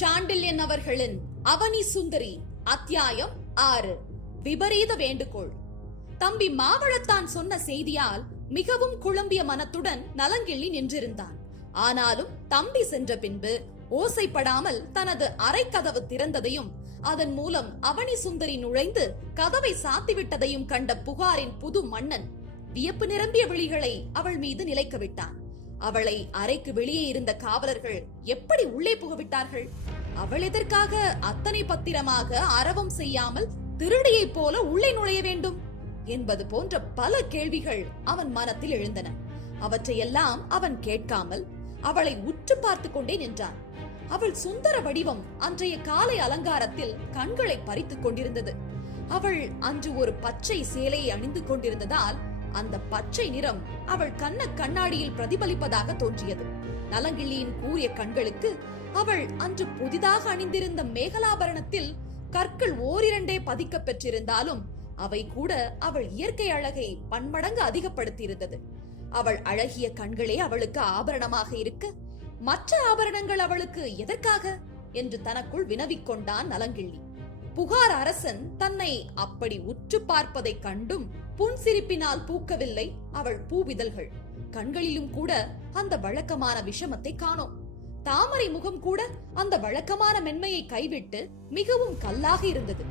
சாண்டில்யன் அவர்களின் அவனி சுந்தரி அத்தியாயம் ஆறு. விபரீத வேண்டுகோள். தம்பி மாவளத்தான் சொன்ன செய்தியால் மிகவும் குழம்பிய மனத்துடன் நலங்கிள்ளி நின்றிருந்தான். ஆனாலும் தம்பி சென்ற பின்பு ஓசைப்படாமல் தனது அறைக்கதவு திறந்ததையும் அதன் மூலம் அவனி சுந்தரி நுழைந்து கதவை சாத்திவிட்டதையும் கண்ட புகாரின் புது மன்னன் வியப்பு நிரம்பிய விழிகளை அவள் மீது நிலைக்க விட்டான். அவளை அறைக்கு வெளியே இருந்த காவலர்கள் எப்படி உள்ளே புகவிட்டார்கள்? அவள் எதற்காக அத்தனை பத்திரமாக அரவம் செய்யாமல் திருடியைப் போல உள்ளே நுழைய வேண்டும்? என்பது போன்ற பல கேள்விகள் அவன் மனத்தில் எழுந்தன. அவற்றையெல்லாம் அவன் கேட்காமல் அவளை உற்று பார்த்து கொண்டே நின்றான். அவள் சுந்தர வடிவம் அன்றைய காலை அலங்காரத்தில் கண்களை பறித்துக் கொண்டிருந்தது. அவள் அன்று ஒரு பச்சை சேலையை அணிந்து கொண்டிருந்ததால் அந்த பச்சை நிறம் அவள் கண்ண கண்ணாடியில் பிரதிபலிப்பதாக தோன்றியது. நலங்கிள்ளியின் கூறிய கண்களுக்கு அவள் அன்று புதிதாக அணிந்திருந்த மேகலாபரணத்தில் கற்கள் ஓரிரண்டே பதிக்கப் பெற்றிருந்தாலும் அவை கூட அவள் இயற்கை அழகை பன்மடங்கு அதிகப்படுத்தியிருந்தது. அவள் அழகிய கண்களே அவளுக்கு ஆபரணமாக இருக்க மற்ற ஆபரணங்கள் அவளுக்கு எதற்காக? என்று தனக்குள் வினவிக் கொண்டான் நலங்கிள்ளி. புகார் அரசன் தன்னை அப்படி உற்று பார்ப்பதைக் கண்டும் புன்சிரிப்பினால் பூக்கவில்லை அவள் பூவிதழ்கள். கண்களிலும் கூட அந்த வழக்கமான விஷமத்தை காணோம். தாமரை முகம் கூட அந்த வழக்கமான மென்மையை கைவிட்டு மிகவும் கல்லாக இருந்தது.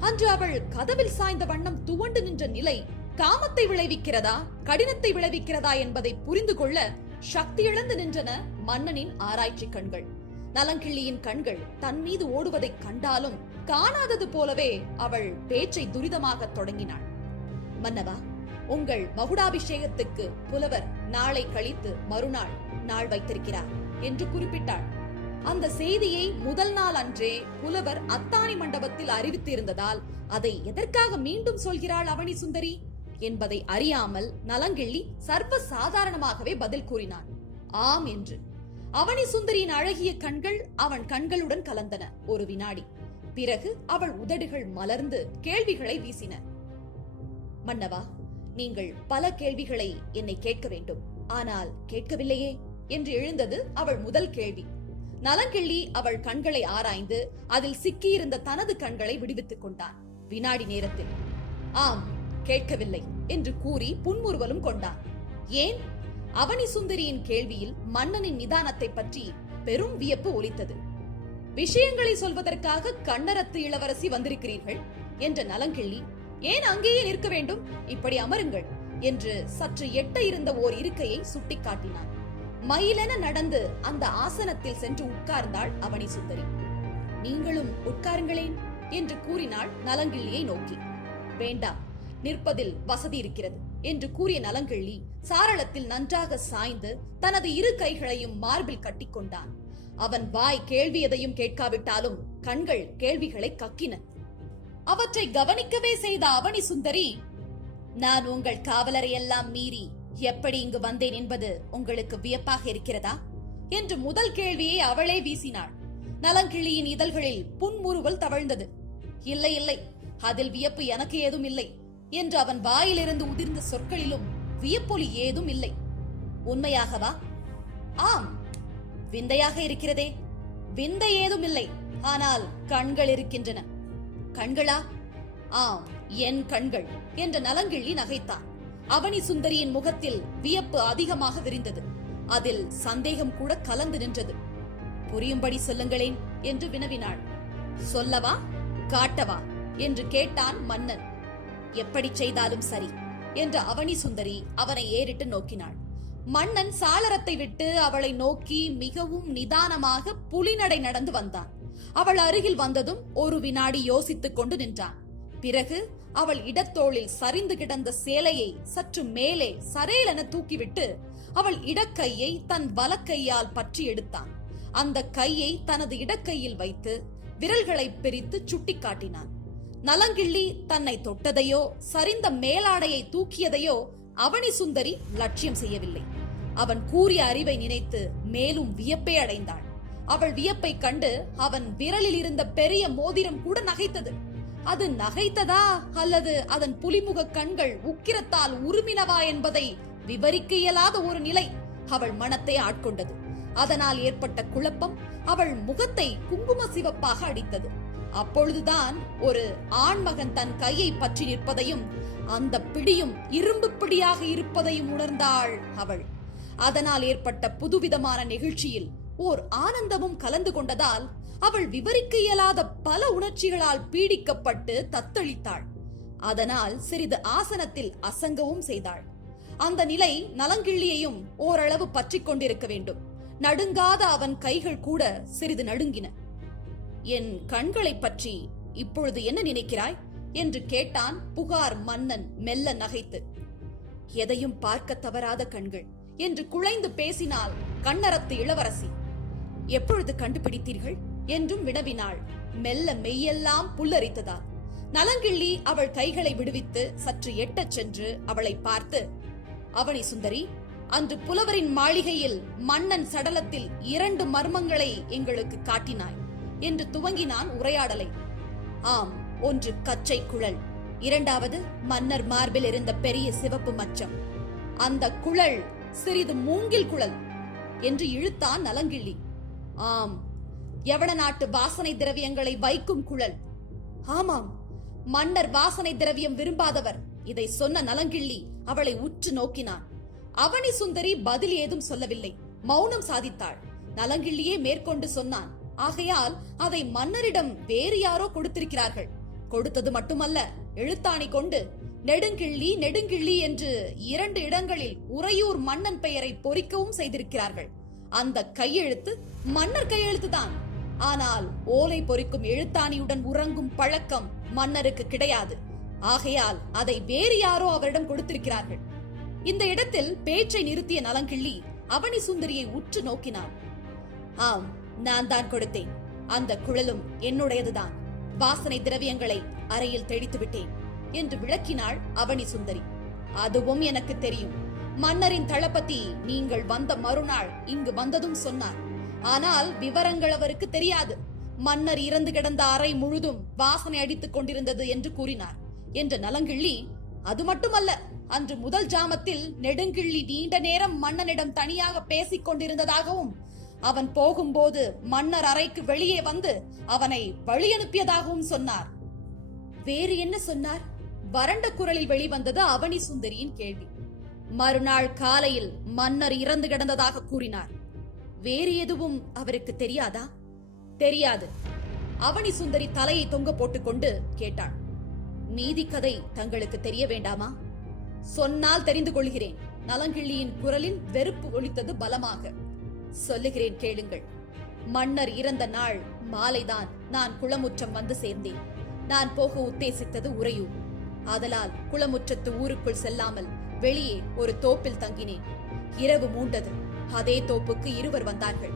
அன்று அவள் கதவில் சாய்ந்த வண்ணம் துவண்டு நின்ற நிலை காமத்தை விளைவிக்கிறதா கடினத்தை விளைவிக்கிறதா என்பதை புரிந்து கொள்ள சக்தி இழந்து நின்றன மன்னனின் ஆராய்ச்சி கண்கள். நலங்கிள்ளியின் கண்கள் தன் மீது ஓடுவதைக் கண்டாலும் காணாதது போலவே அவள் பேச்சை துரிதமாக தொடங்கினாள். மன்னவா உங்கள் மகுடாபிஷேகத்துக்கு புலவர் நாளை கழித்து மறுநாள் நாள் வைத்திருக்கிறார் என்று குறிப்பிட்டாள். அந்த செய்தியை முதல் நாள் அன்றே புலவர் அத்தானி மண்டபத்தில் அறிவித்திருந்ததால் அதை எதற்காக மீண்டும் சொல்கிறாள் அவனி சுந்தரி? என்பதை அறியாமல் நலங்கிள்ளி சர்வ சாதாரணமாகவே பதில் கூறினான். ஆம் என்று அவனி சுந்தரியின் அழகிய கண்கள் அவன் கண்களுடன் கலந்தன. ஒரு வினாடி. பிறகு அவள் உதடுகள் மலர்ந்து கேள்விகளை வீசின. மன்னவா நீங்கள் பல கேள்விகளை என்னை கேட்க வேண்டும். ஆனால் கேட்கவில்லையே என்று எழுந்தது அவள் முதல் கேள்வி. நலங்கிள்ளி அவள் கண்களை ஆராய்ந்து அதில் சிக்கியிருந்த தனது கண்களை விடுவித்துக் கொண்டான். வினாடி நேரத்தில் ஆம் கேட்கவில்லை என்று கூறி புன்முறுவலும் கொண்டான். ஏன்? அவனி சுந்தரியின் கேள்வியில் மன்னனின் நிதானத்தை பற்றி பெரும் வியப்பு ஒலித்தது. விஷயங்களை சொல்வதற்காக கண்ணரத்து இளவரசி வந்திருக்கிறீர்கள் என்ற நலங்கிள்ளி ஏன் அங்கேயே நிற்க வேண்டும்? இப்படி அமருங்கள் என்று சற்று எட்ட இருந்த ஓர் இருக்கையை சுட்டிக்காட்டினான் மயிலென நடந்து அந்த ஆசனத்தில் சென்று உட்கார்ந்தாள் அவனி சுந்தரி நீங்களும் உட்காருங்களேன் என்று கூறினாள் நலங்கிள்ளியை நோக்கி. வேண்டாம் நிற்பதில் வசதி இருக்கிறது. என்று கூறிய நலங்கிள்ளி சாரளத்தில் நன்றாக சாய்ந்து தனது இரு கைகளையும் மார்பில் கட்டிக்கொண்டான். அவன் வாய் கேள்வி எதையும் கேட்காவிட்டாலும் கண்கள் கேள்விகளை கக்கின. அவற்றை கவனிக்கவே செய்த அவனி சுந்தரி நான் உங்கள் காவலரை எல்லாம் மீறி எப்படி இங்கு வந்தேன் என்பது உங்களுக்கு வியப்பாக இருக்கிறதா? என்று முதல் கேள்வியை அவளே வீசினாள். நலங்கிள்ளியின் இதழ்களில் புன்முறுவல் தவழ்ந்தது. இல்லை இல்லை அதில் வியப்பு எனக்கு ஏதும் இல்லை. என்று அவன் வாயிலிருந்து உதிர்ந்த சொற்களிலும் வியப்பொலி ஏதும் இல்லை. உண்மையாகவா? ஆம். விந்தையாக இருக்கிறதே. விந்தை ஏதும் இல்லை. ஆனால் கண்கள் இருக்கின்றன. கண்களா? ஆம் என் கண்கள் என்ற நலங்கிள்ளி நகைத்தான். அவனி சுந்தரியின் முகத்தில் வியப்பு அதிகமாக விரிந்தது. அதில் சந்தேகம் கூட கலந்து நின்றது. புரியும்படி சொல்லுங்களேன் என்று வினவினாள். சொல்லவா? காட்டவா? என்று கேட்டான் மன்னன். எப்படி செய்தாலும் சரி என்று அவனி சுந்தரி அவனை ஏறிட்டு நோக்கினாள். மன்னன் சாளரத்தை விட்டு அவளை நோக்கி மிகவும் நிதானமாக புலிநடை நடந்து வந்தான். அவள் அருகில் வந்ததும் ஒரு வினாடி யோசித்துக் கொண்டு நின்றான். பிறகு அவள் இடத்தோளில் சரிந்து கிடந்த சேலையை சற்று மேலே சரேலென தூக்கிவிட்டு அவள் இடக்கையை தன் வலக்கையால் பற்றி எடுத்தான். அந்த கையை தனது இடக்கையில் வைத்து விரல்களை பிரித்து சுட்டிக்காட்டினான். நலங்கிள்ளி தன்னை தொட்டதையோ சரிந்த மேலாடையை தூக்கியதையோ அவனி சுந்தரி லட்சியம் செய்யவில்லை. அவன் கூறிய அறிவை நினைத்து மேலும் வியப்பே அடைந்தாள். அவள் வியப்பை கண்டு அவன் விரலில் இருந்த பெரிய மோதிரம் கூட நகைத்தது. அது நகைத்ததா அல்லது அதன் புலிமுக கண்கள் உக்கிரத்தால் உருமினவா என்பதை விவரிக்க இயலாத ஒரு நிலை அவள் மனத்தை ஆட்கொண்டது. அதனால் ஏற்பட்ட குழப்பம் அவள் முகத்தை குங்கும சிவப்பாக அடித்தது. அப்பொழுதுதான் ஒரு ஆண்மகன் தன் கையை பற்றி நிற்பதையும் அந்த பிடியும் இரும்பு பிடியாக இருப்பதையும் உணர்ந்தாள் அவள். அதனால் ஏற்பட்ட புதுவிதமான நெகிழ்ச்சியில் ஓர் ஆனந்தமும் கலந்து கொண்டதால் அவள் விவரிக்க இயலாத பல உணர்ச்சிகளால் பீடிக்கப்பட்டு தத்தளித்தாள். அதனால் சிறிது ஆசனத்தில் அசங்கவும் செய்தாள். அந்த நிலை நலங்கிள்ளியையும் ஓரளவு பற்றிக் கொண்டிருக்க வேண்டும். நடுங்காத அவன் கைகள் கூட சிறிது நடுங்கின. என் கண்களைப் பற்றி இப்பொழுது என்ன நினைக்கிறாய்? என்று கேட்டான் புகார் மன்னன் மெல்ல நகைத்து. எதையும் பார்க்க தவறாத கண்கள் என்று குழைந்து பேசினாள் கண்ணரத்து இளவரசி. எப்பொழுது கண்டுபிடித்தீர்கள்? என்றும் வினவினாள். மெல்ல மெய்யெல்லாம் புல்லரித்ததால். நலங்கிள்ளி அவள் கைகளை விடுவித்து சற்று எட்டச் சென்று அவளை பார்த்து அவனி சுந்தரி அன்று புலவரின் மாளிகையில் மன்னன் சடலத்தில் இரண்டு மர்மங்களை எங்களுக்கு காட்டினாய். என்று துவங்கினான் உரையாடலை. ஆம் ஒன்று கச்சை குழல் இரண்டாவது மன்னர் மார்பில் இருந்த பெரிய சிவப்பு மச்சம். அந்த குழல் சிறிது மூங்கில் குழல் என்று இழுத்தான் நலங்கிள்ளி. ஆம் எவன நாட்டு வாசனை திரவியங்களை வைக்கும் குழல்? ஆமாம் மன்னர் வாசனை திரவியம் விரும்பாதவர். இதை சொன்ன நலங்கிள்ளி அவளை உற்று நோக்கினான். அவனி சுந்தரி பதில் ஏதும் சொல்லவில்லை. மௌனம் சாதித்தாள். நலங்கிள்ளியே மேற்கொண்டு சொன்னான் ஆகையால் அதை மன்னரிடம் வேறு யாரோ கொடுத்திருக்கிறார்கள். கொடுத்தது மட்டுமல்ல எழுத்தாணி கொண்டு நெடுங்கிள்ளி நெடுங்கிள்ளி என்று இரண்டு இடங்களில் உறையூர் மன்னன் பெயரை பொறிக்கவும் செய்திருக்கிறார்கள். அந்த கையெழுத்து மன்னர் கையெழுத்துதான் ஆனால் ஓலை பொறிக்கும் எழுத்தாணியுடன் உறங்கும் பழக்கம் மன்னருக்கு கிடையாது. ஆகையால் அதை வேறு யாரோ அவரிடம் கொடுத்திருக்கிறார்கள். இந்த இடத்தில் பேச்சை நிறுத்திய நலங்கிள்ளி அவனி சுந்தரியை உற்று நோக்கினான். ஆம் நான் தான் கொடுத்தேன். அந்த குழலும் என்னுடையதுதான். வாசனை திரவியங்களை அறையில் தெளித்து விட்டேன். என்று விளக்கினாள் அவனி சுந்தரி அதுவும் எனக்கு தெரியும். மன்னரின் தளபதி நீங்கள் வந்த மறுநாள் இங்கு வந்ததும் சொன்னார். ஆனால் விவரங்கள் அவருக்கு தெரியாது. மன்னர் இறந்து கிடந்த அறை முழுதும் வாசனை அடித்துக் கொண்டிருந்தது என்று கூறினார். என்ற நலங்கிள்ளி அது மட்டுமல்ல அன்று முதல் ஜாமத்தில் நெடுங்கிள்ளி நீண்ட நேரம் மன்னனிடம் தனியாக பேசிக் கொண்டிருந்ததாகவும் அவன் போகும்போது மன்னர் அறைக்கு வெளியே வந்து அவனை வழி அனுப்பியதாகவும் சொன்னார். வேறு என்ன சொன்னார்? வறண்ட குரலில் வெளிவந்தது அவனி சுந்தரியின் கேள்வி. மறுநாள் காலையில் மன்னர் இறந்து கிடந்ததாக கூறினார். வேறு எதுவும் அவருக்கு தெரியாதா? தெரியாது. அவனி சுந்தரி தலையை தொங்க போட்டுக்கொண்டு கேட்டாள். நீதி கதை தங்களுக்கு தெரிய வேண்டாமா? சொன்னால் தெரிந்து கொள்கிறேன். நலங்கிள்ளியின் குரலில் வெறுப்பு ஒலித்தது பலமாக. சொல்லுகிறேன் கேளுங்கள். மன்னர் இறந்த நாள் மாலைதான் நான் குளமுற்றம் வந்து சேர்ந்தேன். நான் போக உத்தேசித்தது உறையூர் ஆதலால் குளமுற்றத்து ஊருக்குள் செல்லாமல் வெளியே ஒரு தோப்பில் தங்கினேன். இரவு மூண்டது. அதே தோப்புக்கு இருவர் வந்தார்கள்.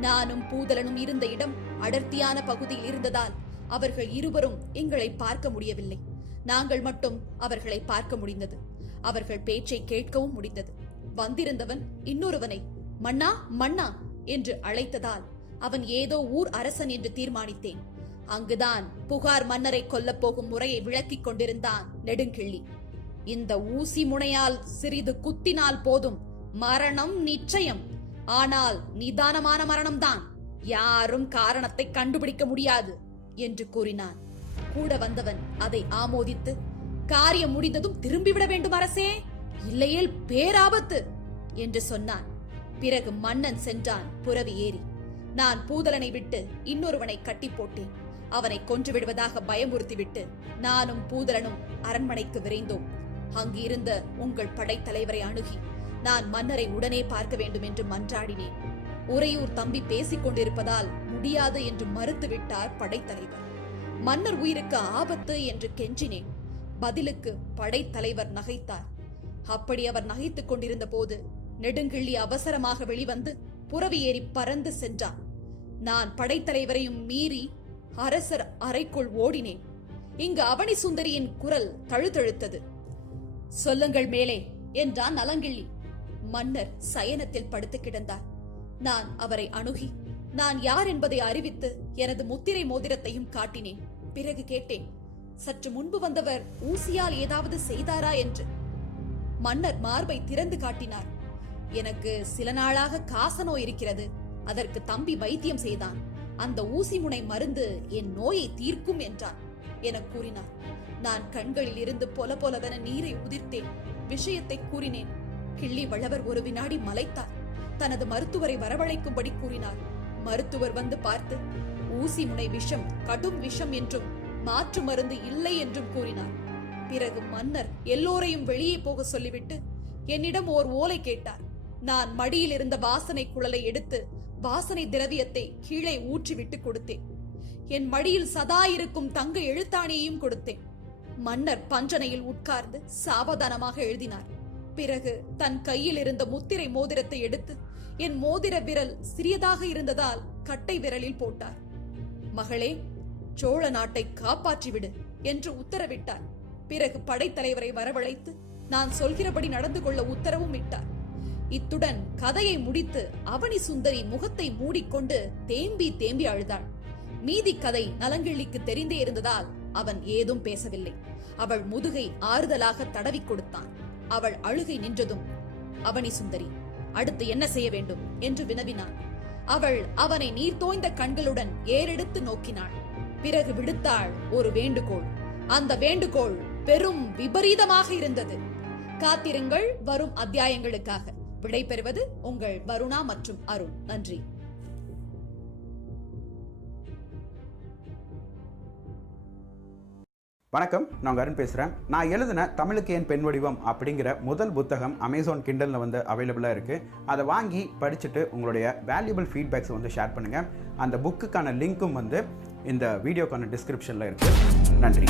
நானும் பூதலனும் இருந்த இடம் அடர்த்தியான பகுதியில் இருந்ததால் அவர்கள் இருவரும் எங்களை பார்க்க முடியவில்லை. நாங்கள் மட்டும் அவர்களை பார்க்க முடிந்தது. அவர்கள் பேச்சை கேட்கவும் முடிந்தது. வந்திருந்தவன் இன்னொருவனை மன்னா மன்னா என்று அழைத்ததால் அவன் ஏதோ ஊர் அரசன் என்று தீர்மானித்தேன். அங்குதான் புகார் மன்னரை கொல்லப் போகும் முறையை விளக்கிக் கொண்டிருந்தான் நெடுங்கிள்ளி. இந்த ஊசி முனையால் சிறிது குத்தினால் போதும் மரணம் நிச்சயம். ஆனால் நிதானமான மரணம்தான். யாரும் காரணத்தை கண்டுபிடிக்க முடியாது என்று கூறினான். கூட வந்தவன் அதை ஆமோதித்து காரியம் முடிந்ததும் திரும்பிவிட வேண்டும் அரசே இல்லையேல் பேராபத்து என்று சொன்னான். பிறகு மன்னன் சென்றான் புறவி ஏறி. நான் பூதலனை விட்டு இன்னொருவனை கட்டி போட்டேன். அவனை கொன்று விடுவதாக பயமுறுத்திவிட்டு நானும் பூதலனும் அரண்மனைக்கு விரைந்தோம். அங்கிருந்த உங்கள் படைத்தலைவரை அணுகி நான் மன்னரை உடனே பார்க்க வேண்டும் என்று மன்றாடினேன். உறையூர் தம்பி பேசிக் கொண்டிருப்பதால் முடியாது என்று மறுத்துவிட்டார் படைத்தலைவர் மன்னர் உயிருக்கு ஆபத்து என்று கெஞ்சினேன். பதிலுக்கு படைத்தலைவர் நகைத்தார். அப்படி அவர் நகைத்துக் கொண்டிருந்த போது நெடுங்கிள்ளி அவசரமாக வெளிவந்து புறவி ஏறி பறந்து சென்றான். நான் படைத்தலைவரையும் மீறி அரசர் அறைக்குள் ஓடினேன். இங்கு அவனி சுந்தரியின் குரல் தழுதழுத்தது. சொல்லுங்கள் மேலே என்றான் நலங்கிள்ளி. மன்னர் சயனத்தில் படுத்து கிடந்தார். நான் அவரை அணுகி நான் யார் என்பதை அறிவித்து எனது முத்திரை மோதிரத்தையும் காட்டினேன். பிறகு கேட்டேன் சற்று முன்பு வந்தவர் ஊசியால் ஏதாவது செய்தாரா என்று. மன்னர் மார்பை திறந்து காட்டினார். எனக்கு சில நாளாக காசநோய் இருக்கிறது. அதற்கு தம்பி வைத்தியம் செய்தான். அந்த ஊசி முனை மருந்து என் நோயை தீர்க்கும் என்றான். என கூறினார். நான் கண்களில் இருந்து பொல பொலவென நீரை உதிர்த்தேன். விஷயத்தை கூறினேன். கிள்ளி வளவர் ஒரு வினாடி மலைத்தார். தனது மருத்துவரை வரவழைக்கும்படி கூறினார். மருத்துவர் வந்து பார்த்து ஊசி முனை விஷம் கடும் விஷம் என்றும் மாற்று மருந்து இல்லை என்றும் கூறினார். பிறகு மன்னர் எல்லோரையும் வெளியே போக சொல்லிவிட்டு என்னிடம் ஓர் ஓலை கேட்டார். நான் மடியில் இருந்த வாசனை குழலை எடுத்து வாசனை திரவியத்தை கீழே ஊற்றிவிட்டு கொடுத்தேன். என் மடியில் சதா இருக்கும் தங்க எழுத்தாணியையும் கொடுத்தேன். மன்னர் பஞ்சனையில் உட்கார்ந்து சாவதானமாக எழுதினார். பிறகு தன் கையில் இருந்த முத்திரை மோதிரத்தை எடுத்து என் மோதிர விரல் சிறியதாக இருந்ததால் கட்டை விரலில் போட்டார். மகளே சோழ நாட்டை காப்பாற்றிவிடு என்று உத்தரவிட்டார். பிறகு படைத்தலைவரை வரவழைத்து நான் சொல்கிறபடி நடந்து கொள்ள உத்தரவும் இட்டார். இத்துடன் கதையை முடித்து அவனி சுந்தரி முகத்தை மூடிக்கொண்டு தேம்பி தேம்பி அழுதாள். மீதி கதை நலங்கிள்ளிக்கு தெரிந்தே இருந்ததால் அவன் ஏதும் பேசவில்லை. அவள் முதுகை ஆறுதலாக தடவிக் கொடுத்தான். அவள் அழுகை நின்றதும் அவனி சுந்தரி அடுத்து என்ன செய்ய வேண்டும்? என்று வினவினான். அவள் அவனை நீர் தோய்ந்த கண்களுடன் ஏறெடுத்து நோக்கினாள். பிறகு விடுத்தாள் ஒரு வேண்டுகோள். அந்த வேண்டுகோள் பெரும் விபரீதமாக இருந்தது. காத்திருங்கள் வரும் அத்தியாயங்களுக்காக. விடைபெறுவது உங்கள் வருணா மற்றும் அருண். நன்றி. வணக்கம் நான் அருண் பேசுகிறேன் நான் எழுதின தமிழுக்கு ஏன் பெண் வடிவம் அப்படிங்கிற முதல் புத்தகம் அமேசான் கிண்டலில் வந்து அவைலபிளாக இருக்குது அதை வாங்கி படிச்சுட்டு உங்களுடைய வேல்யூபிள் ஃபீட்பேக்ஸை வந்து ஷேர் பண்ணுங்கள் அந்த புக்குக்கான லிங்க்கும் வந்து இந்த வீடியோக்கான டிஸ்கிரிப்ஷனில் இருக்குது நன்றி.